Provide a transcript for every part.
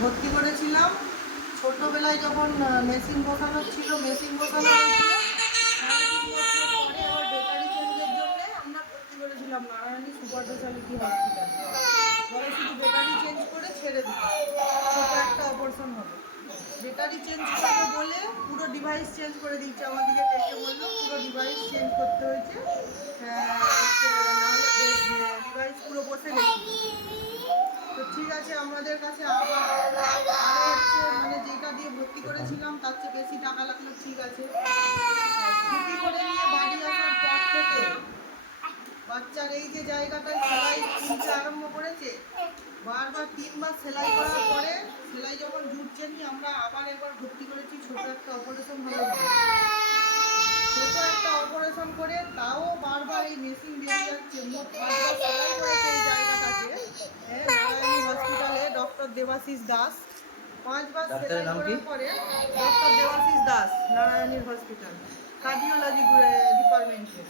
ভর্তি করেছিলাম ছোটবেলায় যখন মেশিন বসানো ছিল, মেশিন বসানো হয়েছিল 3.5 বছর পরে আবার বেকারি চেঞ্জের জন্য আমরা ভর্তি করেছিলাম নারায়ণী সুপার স্পেশালিটি হসপিটাল। পরে শুধু বেকারি চেঞ্জ করে ছেড়ে দিল, ছোট একটা অপারেশন হবে। বেকারি চেঞ্জ করবে বলে পুরো ডিভাইস চেঞ্জ করে দিচ্ছে, আমাদেরকে দেখে বললো পুরো ডিভাইস চেঞ্জ করতে হয়েছে, নাহলে ডিভাইস পুরো বসে গেছে। তো ঠিক আছে, আমাদের কাছে আবার হচ্ছে মানে যেটা দিয়ে ভর্তি করেছিলাম তার চেয়ে বেশি টাকা লাগলো, ঠিক আছে। ছুটি করে নিয়ে বাড়ি আসার পর থেকে বাচ্চার এই যে জায়গাটায় সেলাই খুলতে আরম্ভ করেছে, বারবার 3বার সেলাই করার পরে সেলাই যখন জুটছে নি আমরা আবার একবার ভর্তি করেছি ছোট একটা অপারেশন হলো। ছোট একটা অপারেশন করে তাও বারবার এই মেশিন বেরিয়ে যাচ্ছে। মোট 5বার সেলাই করেছে এই জায়গাটাকে নারায়ণী হসপিটালে ডক্টর দেবাশিস দাস। 5বার সেলাই করার পরে ডক্টর দেবাশিস দাস নারায়ণীর হসপিটাল কার্ডিওলজি ডিপার্টমেন্টে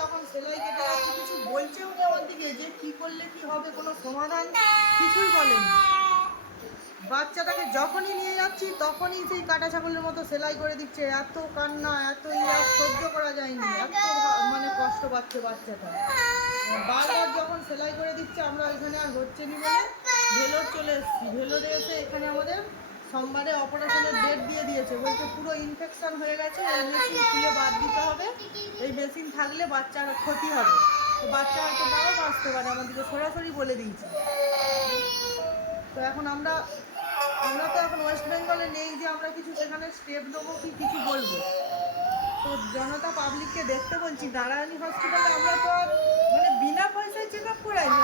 যখন সেলাই কেটে যাচ্ছে কিছু বলছেও না আমার দিকে যে কি করলে কি হবে, কোনো সমাধান কিছুই বলেনি। বাচ্চাটাকে যখনই নিয়ে যাচ্ছি তখনই সেই কাটা ছাগলের মতো সেলাই করে দিচ্ছে। এত কান্না, এত সহ্য করা যায়নি, এত মানে কষ্ট পাচ্ছে বাচ্চাটা। বারবার যখন সেলাই করে দিচ্ছে আমরা এখানে আর হচ্ছে নি বলে ভেলোর চলে এসেছি। ভেলোরে এসে এখানে আমাদের সোমবারে অপারেশনের ডেট দিয়ে দিয়েছে, বলছে পুরো ইনফেকশন হয়ে গেছে, এই মেশিন খুলে বাদ দিতে হবে, এই মেশিন থাকলে বাচ্চার ক্ষতি হবে, তো বাচ্চা হয়তো বারো বাঁচতে পারে, আমাদেরকে সরাসরি বলে দিয়েছে। তো এখন আমরা তো এখন ওয়েস্ট বেঙ্গলে নেই যে আমরা কিছু সেখানে স্টেপ নেবো কি কিছু বলবো। তো জনতা পাবলিককে দেখতে বলছি, নারায়ণী হসপিটালে আমরা তো আর মানে বিনা পয়সায় চেক আপ করাইনি,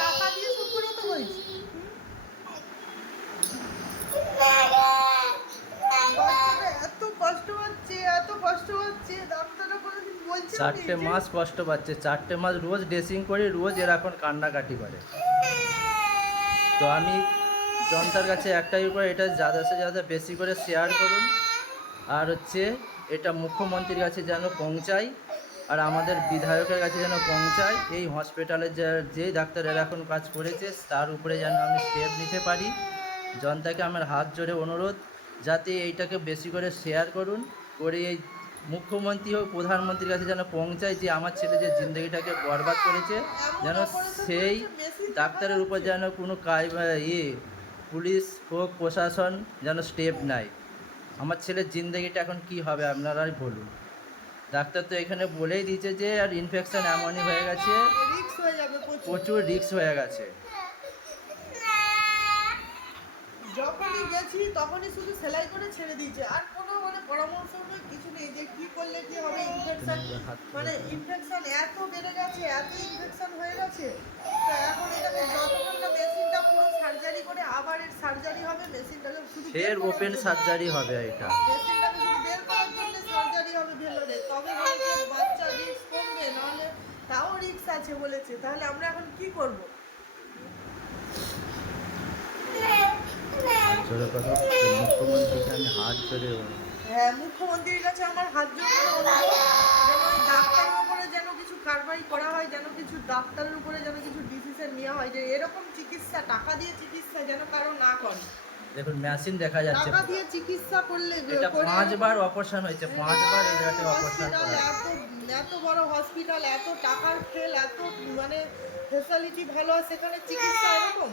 টাকা দিয়ে শুরু করে তো বলছি। এত কষ্ট হচ্ছে, এত কষ্ট হচ্ছে, ডাক্তাররা কোনোদিন বলছে 4টে মাস কষ্ট পাচ্ছে, 4টে মাস রোজ ড্রেসিং করে, রোজ এরা এখন কান্নাকাটি করে। তো আমি জনতার কাছে একটাই উপায়, এটা যাদের সাথে যাদের বেশি করে শেয়ার করুন, আর হচ্ছে এটা মুখ্যমন্ত্রীর কাছে যেন পৌঁছায়, আর আমাদের বিধায়কের কাছে যেন পৌঁছায়। এই হসপিটালে যে ডাক্তারেরা এখন কাজ করেছে তার উপরে যেন আমি স্টেপ নিতে পারি। জনতাকে আমার হাত জোড়ে অনুরোধ, যাতে এইটাকে বেশি করে শেয়ার করুন, করে এই মুখ্যমন্ত্রী হোক প্রধানমন্ত্রীর কাছে যেন পৌঁছায় যে আমার ছেলে যে জিন্দগিটাকে বরবাদ করেছে, যেন সেই ডাক্তারের উপর যেন কোনো পুলিশ হোক প্রশাসন যেন স্টেপ নেয়। আমার ছেলের জিন্দগিটা এখন কি হবে আপনারাই বলুন। ডাক্তার তো এখানে বলেই দিয়েছে যে আর ইনফেকশন এমনই হয়ে গেছে, প্রচুর রিস্ক হয়ে গেছে। যখনই গেছি তখনই শুধু সেলাই করে ছেড়ে দিয়েছে, আর কোনো মানে পরামর্শ নেই, কিছু নেই যে কি করলে কি হবে। ইনফেকশন মানে ইনফেকশন এত বেড়ে গেছে, এত ইনফেকশন হয়ে গেছে। তো এখন এটাকে যতক্ষণ না মেশিনটা পুরো সার্জারি করে আবার এর সার্জারি হবে, মেশিনটাকে শুধু ফের ওপেন সার্জারি হবে, এটা মেশিনটাকে শুধু বের করার জন্য সার্জারি হবে ভেলোরে, তবে বলেছে বাচ্চা রিস্ক কমবে, নাহলে তাও রিস্ক আছে বলেছে। তাহলে আমরা এখন কি করব? মুখ্যমন্ত্রীকে আমি হাত ধরে, হ্যাঁ, মুখ্যমন্ত্রীর কাছে আমার হাত জোড় করে অনুরোধ, যেন ওই ডাক্তারের উপরে যেন কিছু কারবাই করা হয়, যেন কিছু ডাক্তারের উপরে যেন কিছু ডিসিশন নেওয়া হয়, যে এরকম চিকিৎসা টাকা দিয়ে চিকিৎসা যেন কারো না করে। দেখুন মেশিন দেখা যাচ্ছে, টাকা দিয়ে চিকিৎসা করলে এটা 5বার অপারেশন হয়েছে, 5বার এই জায়গাতে অপারেশন করা। এত বড় হসপিটাল, এত টাকার খেল, এত মানে ফ্যাসিলিটি ভালো, সেখানে চিকিৎসা এরকম।